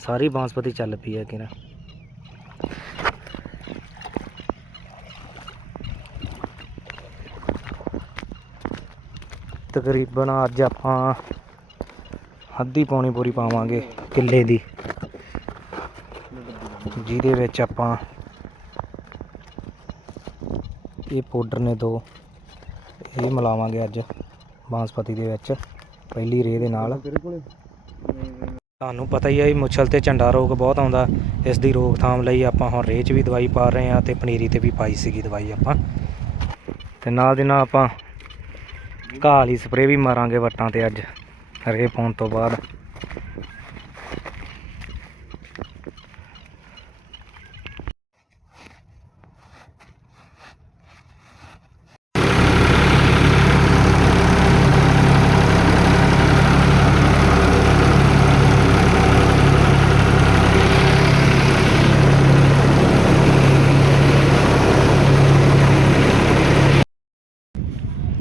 ਸਾਰੀ ਬਾਂਸਪਤੀ ਚੱਲ ਪਈ ਹੈ ਕਿਰਾ ਤਕਰੀਬਨ ਅੱਜ ਆਪਾਂ ਅੱਧੀ ਪੌਣੀ ਪੂਰੀ ਪਾਵਾਂਗੇ ਕਿੱਲੇ ਦੀ। ਜਿਹਦੇ ਵਿੱਚ ਆਪਾਂ ਇਹ ਪਾਊਡਰ ਨੇ ਦੋ, ਇਹ ਮਿਲਾਵਾਂਗੇ ਅੱਜ ਬਾਂਸਪਤੀ ਦੇ ਵਿੱਚ, ਪਹਿਲੀ ਰੇਹ ਦੇ ਨਾਲ। ਤੁਹਾਨੂੰ ਪਤਾ ਹੀ ਹੈ ਵੀ ਮੁੱਛਲ ਤੇ ਝੰਡਾ ਰੋਗ ਬਹੁਤ ਆਉਂਦਾ। ਇਸ ਦੀ ਰੋਕਥਾਮ ਲਈ ਆਪਾਂ ਹੁਣ ਰੇਹ 'ਚ ਵੀ ਦਵਾਈ ਪਾ ਰਹੇ ਹਾਂ ਤੇ ਪਨੀਰੀ ਤੇ ਵੀ ਪਾਈ ਸੀਗੀ ਦਵਾਈ ਆਪਾਂ। ਤੇ ਨਾਲ ਦੀ ਨਾਲ ਆਪਾਂ ਘਾਹ ਲਈ ਸਪਰੇਅ ਵੀ ਮਾਰਾਂਗੇ ਵੱਟਾਂ ਤੇ ਅੱਜ, ਰੇਹ ਪਾਉਣ ਤੋਂ ਬਾਅਦ।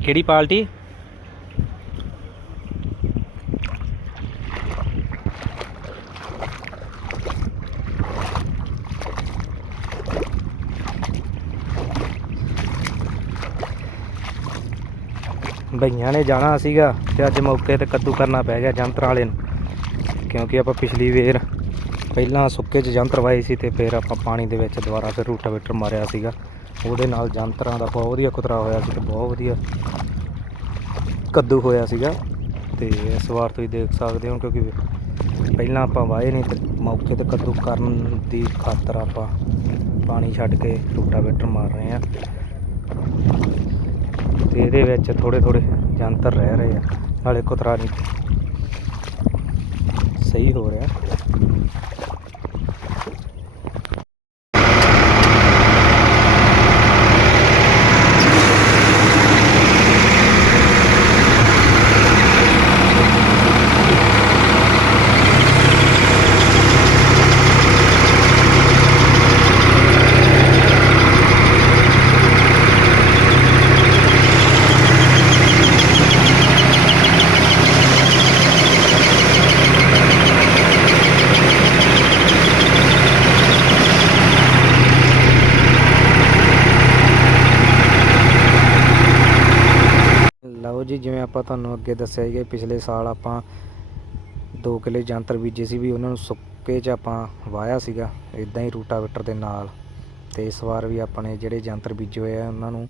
ਕਿਹੜੀ ਪਾਰਟੀ ਬਈਆਂ ਨੇ ਜਾਣਾ ਸੀਗਾ ਤੇ ਅੱਜ ਮੌਕੇ ਤੇ ਕੱਦੂ ਕਰਨਾ ਪੈ ਗਿਆ ਜੰਤਰ ਵਾਲੇ ਨੂੰ, ਕਿਉਂਕਿ ਆਪਾਂ ਪਿਛਲੀ ਵੇਰ ਪਹਿਲਾਂ ਸੁੱਕੇ 'ਚ ਜੰਤਰ ਵਾਏ ਸੀ ਤੇ ਫਿਰ ਆਪਾਂ ਪਾਣੀ ਦੇ ਵਿੱਚ ਦੁਬਾਰਾ ਫਿਰ ਰੂਟਾਵੇਟਰ ਮਾਰਿਆ ਸੀਗਾ। ਉਹਦੇ ਨਾਲ ਜੰਤਰਾਂ ਦਾ ਬਹੁਤ ਵਧੀਆ ਕੁਤਰਾ ਹੋਇਆ ਸੀ ਤੇ ਬਹੁਤ ਵਧੀਆ ਕੱਦੂ ਹੋਇਆ ਸੀਗਾ ਤੇ ਇਸ ਵਾਰ ਤੁਸੀਂ ਦੇਖ ਸਕਦੇ ਹੋ ਕਿਉਂਕਿ ਪਹਿਲਾਂ ਆਪਾਂ ਵਾਏ ਨਹੀਂ ਤੇ ਮੌਕੇ ਤੇ ਕੱਦੂ ਕਰਨ ਦੀ ਖਾਤਰ ਆਪਾਂ ਪਾਣੀ ਛੱਡ ਕੇ ਰੂਟਾਵੇਟਰ ਮਾਰ ਰਹੇ ਆ ਤੇ ਇਹਦੇ ਵਿੱਚ ਥੋੜੇ ਥੋੜੇ ਜੰਤਰ ਰਹਿ ਰਹੇ ਆ, ਨਾਲੇ ਕੁਤਰਾ ਨਹੀਂ। ਸਹੀ ਹੋ ਰਿਹਾ ਲਓ ਜੀ, ਜਿਵੇਂ ਆਪਾਂ ਤੁਹਾਨੂੰ ਅੱਗੇ ਦੱਸਿਆ ਹੀ ਕਿ ਪਿਛਲੇ ਸਾਲ ਆਪਾਂ 2 ਕਿੱਲੇ ਜੰਤਰ ਬੀਜੇ ਸੀ ਵੀ ਉਹਨਾਂ ਨੂੰ ਸੁੱਕੇ 'ਚ ਆਪਾਂ ਵਾਇਆ ਸੀਗਾ ਇਦਾਂ ਹੀ ਰੂਟਾਵੇਟਰ ਦੇ ਨਾਲ। ਤੇ ਇਸ ਵਾਰ ਵੀ ਆਪਣੇ ਜਿਹੜੇ ਜੰਤਰ ਬੀਜੇ ਹੋਏ ਆ, ਉਹਨਾਂ ਨੂੰ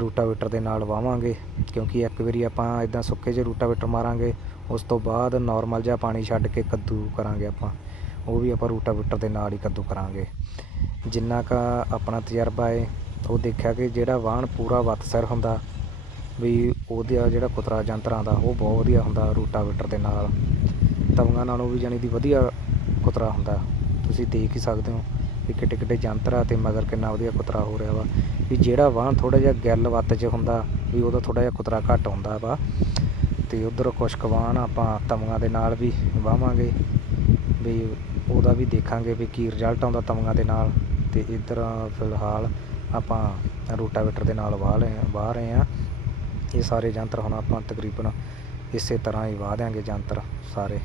ਰੂਟਾਵੇਟਰ ਦੇ ਨਾਲ ਵਾਵਾਂਗੇ ਕਿਉਂਕਿ ਇੱਕ ਵਾਰੀ ਆਪਾਂ ਇਦਾਂ ਸੁੱਕੇ 'ਚ ਰੂਟਾਵੇਟਰ ਮਾਰਾਂਗੇ, ਉਸ ਤੋਂ ਬਾਅਦ ਨਾਰਮਲ ਜਿਹਾ ਪਾਣੀ ਛੱਡ ਕੇ ਕੱਦੂ ਕਰਾਂਗੇ ਆਪਾਂ। ਉਹ ਵੀ ਆਪਾਂ ਰੂਟਾਵੇਟਰ ਦੇ ਨਾਲ ਹੀ ਕੱਦੂ ਕਰਾਂਗੇ। ਜਿੰਨਾ ਕਾ ਆਪਣਾ ਤਜਰਬਾ ਹੈ ਉਹ ਦੇਖਿਆ ਕਿ ਜਿਹੜਾ ਵਾਹਣ ਪੂਰਾ ਵੱਤਸਰ ਹੁੰਦਾ ਵੀ ਉਹਦਾ ਜਿਹੜਾ ਕੁਤਰਾ ਜੰਤਰਾਂ ਦਾ, ਉਹ ਬਹੁਤ ਵਧੀਆ ਹੁੰਦਾ ਰੂਟਾਵੇਟਰ ਦੇ ਨਾਲ। ਤਵੀਆਂ ਨਾਲੋਂ ਵੀ ਜਾਣੀ ਦੀ ਵਧੀਆ ਕੁਤਰਾ ਹੁੰਦਾ। ਤੁਸੀਂ ਦੇਖ ਹੀ ਸਕਦੇ ਹੋ ਵੀ ਕਿੱਡੇ ਕਿੱਡੇ ਜੰਤਰ ਆ ਤੇ ਮਗਰ ਕਿੰਨਾ ਵਧੀਆ ਕੁਤਰਾ ਹੋ ਰਿਹਾ ਵਾ। ਵੀ ਜਿਹੜਾ ਵਾਹਨ ਥੋੜਾ ਜਿਹਾ ਗਿੱਲ ਵੱਤ 'ਚ ਹੁੰਦਾ, ਵੀ ਉਹਦਾ ਥੋੜਾ ਜਿਹਾ ਕੁਤਰਾ ਘੱਟ ਹੁੰਦਾ ਵਾ। ਤੇ ਉਧਰ ਕੁਛ ਕੁ ਆਪਾਂ ਤਵੀਆਂ ਦੇ ਨਾਲ ਵੀ ਵਾਵਾਂਗੇ ਵੀ ਉਹਦਾ ਵੀ ਦੇਖਾਂਗੇ ਵੀ ਕੀ ਰਿਜ਼ਲਟ ਆਉਂਦਾ ਤਵੀਆਂ ਦੇ ਨਾਲ। ਤੇ ਇੱਧਰ ਫਿਲਹਾਲ ਆਪਾਂ ਰੂਟਾਵੇਟਰ ਦੇ ਨਾਲ ਵਾਹ ਰਹੇ ਵਾਹ ਰਹੇ ਆ ਇਹ ਸਾਰੇ ਜੰਤਰ ਹੁਣ ਆਪਾਂ ਤਕਰੀਬਨ ਇਸੇ ਤਰ੍ਹਾਂ ਹੀ ਵਾਹ ਦਿਆਂਗੇ ਜੰਤਰ ਸਾਰੇ।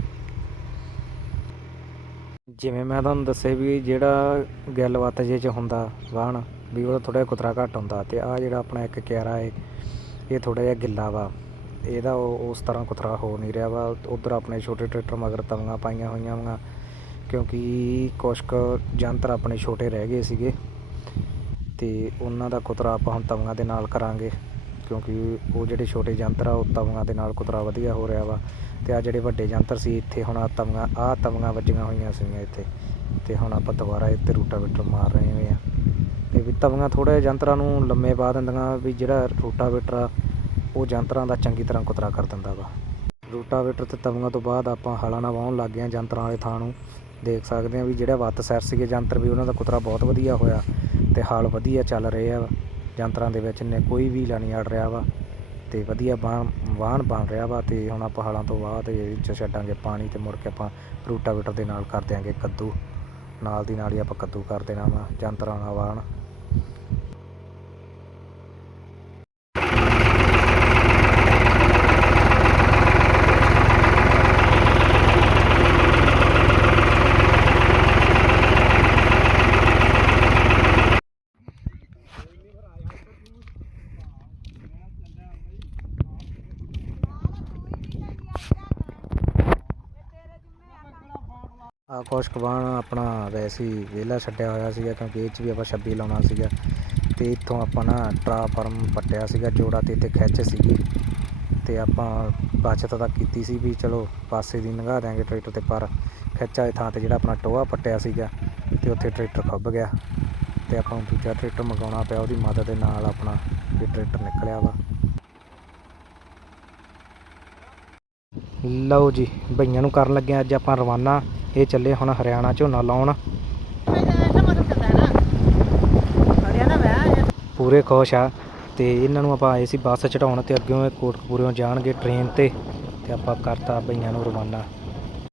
ਜਿਵੇਂ ਮੈਂ ਤੁਹਾਨੂੰ ਦੱਸਿਆ ਵੀ ਜਿਹੜਾ ਗੱਲਬਾਤ ਜੇ ਚ ਹੁੰਦਾ ਵਾਹਣ, ਵੀ ਉਹਦਾ ਥੋੜਾ ਜਿਹਾ ਕੁਤਰਾ ਘੱਟ ਹੁੰਦਾ ਤੇ ਆ ਜਿਹੜਾ ਆਪਣਾ ਇੱਕ ਕਿਆਰਾ ਹੈ ਇਹ ਥੋੜਾ ਜਿਹਾ ਗਿੱਲਾ ਵਾ। ਇਹਦਾ ਉਹ- ਉਸ ਤਰ੍ਹਾਂ ਕੁਤਰਾ ਹੋ ਨਹੀਂ ਰਿਹਾ ਵਾ। ਉਧਰ ਆਪਣੇ ਛੋਟੇ ਟਰੈਕਟਰ ਮਗਰ ਤਵੀਆਂ ਪਾਈਆਂ ਹੋਈਆਂ ਵਾ, ਕਿਉਂਕਿ ਕੁਛ ਕੁ ਜੰਤਰ ਆਪਣੇ ਛੋਟੇ ਰਹਿ ਗਏ ਸੀਗੇ। ਤੇ ਉਹਨਾਂ ਦਾ ਕੁਤਰਾ ਆਪਾਂ ਹੁਣ ਤਵੀਆਂ ਦੇ ਨਾਲ ਕਰਾਂਗੇ। ਕਿਉਂਕਿ ਉਹ ਜਿਹੜੇ ਛੋਟੇ ਜੰਤਰ ਆ, ਉਹ ਤਵੀਆਂ ਦੇ ਨਾਲ ਕੁਤਰਾ ਵਧੀਆ ਹੋ ਰਿਹਾ ਵਾ। ਤੇ ਆ ਜਿਹੜੇ ਵੱਡੇ ਯੰਤਰ ਸੀ, ਇੱਥੇ ਹੁਣ ਆ ਤਵੀਆਂ ਆ ਤਵੀਆਂ ਵੱਜੀਆਂ ਹੋਈਆਂ ਸੀਗੀਆਂ ਇੱਥੇ। ਤੇ ਹੁਣ ਆਪਾਂ ਦੁਬਾਰਾ ਇੱਥੇ ਰੂਟਾਵੇਟਰ ਮਾਰ ਰਹੇ ਹੋਏ ਆ। ਤੇ ਵੀ ਤਵੀਆਂ ਥੋੜੇ ਯੰਤਰਾਂ ਨੂੰ ਲੰਮੇ ਪਾ ਦਿੰਦੀਆਂ, ਵੀ ਜਿਹੜਾ ਰੂਟਾਵੇਟਰ ਆ, ਉਹ ਯੰਤਰਾਂ ਦਾ ਚੰਗੀ ਤਰ੍ਹਾਂ ਕੁਤਰਾ ਕਰ ਦਿੰਦਾ ਵਾ। ਰੂਟਾਵੇਟਰ ਤੇ ਤਵੀਆਂ ਤੋਂ ਬਾਅਦ ਆਪਾਂ ਹਲਾਂ ਨਾਲ ਵਾਹੁਣ ਲੱਗ ਗਏ ਆ ਜੰਤਰਾਂ ਵਾਲੇ ਥਾਂ ਨੂੰ। ਦੇਖ ਸਕਦੇ ਆ ਵੀ ਜਿਹੜਾ ਵੱਤ ਸੈਰ ਸੀਗੇ ਜੰਤਰ ਵੀ ਉਹਨਾਂ ਦਾ ਕੁਤਰਾ ਬਹੁਤ ਵਧੀਆ ਹੋਇਆ, ਤੇ ਹਾਲ ਵਧੀਆ ਚੱਲ ਰਹੇ ਆ। ਯੰਤਰਾਂ ਦੇ ਵਿੱਚ ਨੇ, ਕੋਈ ਵੀ ਨਹੀਂ ਅੜ ਰਿਹਾ ਵਾ ਤੇ ਵਧੀਆ ਬਾਣ ਵਾਹਣ ਬਣ ਰਿਹਾ ਵਾ ਤੇ ਹੁਣ ਆਪਾਂ ਹਾਲਾਂ ਤੋਂ ਬਾਅਦ ਇਹ 'ਚ ਛੱਡਾਂਗੇ ਪਾਣੀ ਤੇ ਮੁੜ ਕੇ ਆਪਾਂ ਰੂਟਾਵੇਟਰ ਦੇ ਨਾਲ ਕਰ ਦਿਆਂਗੇ ਕੱਦੂ। ਨਾਲ ਦੀ ਨਾਲ ਹੀ ਆਪਾਂ ਕੱਦੂ ਕਰ ਦੇਣਾ ਵਾ ਯੰਤਰਾਂ ਨਾਲ ਵਾਹਣ ਆ ਕੁਛ ਕਬਾਨ ਆਪਣਾ ਵੈਸੇ ਹੀ ਵਿਹਲਾ ਛੱਡਿਆ ਹੋਇਆ ਸੀਗਾ ਕਿਉਂਕਿ ਇਹ 'ਚ ਵੀ ਆਪਾਂ 26 ਲਾਉਣਾ ਸੀਗਾ ਅਤੇ ਇੱਥੋਂ ਆਪਾਂ ਨਾ ਟਰਾਫਾਰਮ ਪੱਟਿਆ ਸੀਗਾ ਜੋੜਾ ਤੇ ਇੱਥੇ ਖਿੱਚ ਸੀਗੀ ਅਤੇ ਆਪਾਂ ਬਚਤ ਤਾਂ ਕੀਤੀ ਸੀ ਵੀ ਚਲੋ ਪਾਸੇ ਦੀ ਲੰਘਾ ਦਿਆਂਗੇ ਟਰੈਕਟਰ ਤੇ ਪਰ ਖਿੱਚ ਵਾਲੀ ਥਾਂ ਤੇ ਜਿਹੜਾ ਆਪਣਾ ਟੋਆ ਪੱਟਿਆ ਸੀਗਾ ਅਤੇ ਉੱਥੇ ਟਰੈਕਟਰ ਖੁੱਭ ਗਿਆ ਅਤੇ ਆਪਾਂ ਨੂੰ ਦੂਜਾ ਟਰੈਕਟਰ ਮੰਗਾਉਣਾ ਪਿਆ ਉਹਦੀ ਮਦਦ ਦੇ ਨਾਲ ਆਪਣਾ ਇਹ ਟਰੈਕਟਰ ਨਿਕਲਿਆ ਵਾ। ਲਓ ਜੀ ਭਈਆਂ ਨੂੰ ਕਰਨ ਲੱਗੇ ਅੱਜ ਆਪਾਂ ਰਵਾਨਾ। ਇਹ ਚੱਲੇ ਹੁਣ ਹਰਿਆਣਾ ਝੋਨਾ ਲਾਉਣ। ਪੂਰੇ ਖੁਸ਼ ਆ ਤੇ ਇਹਨਾਂ ਨੂੰ ਆਪਾਂ ਆਏ ਸੀ ਬੱਸ ਚੜਾਉਣ ਤੇ ਅੱਗਿਓਂ ਇਹ ਕੋਟਕਪੂਰਿਓਂ ਜਾਣਗੇ ਟ੍ਰੇਨ ਤੇ ਤੇ ਆਪਾਂ ਕਰਤਾ ਭਈਆਂ ਨੂੰ ਰਵਾਨਾ।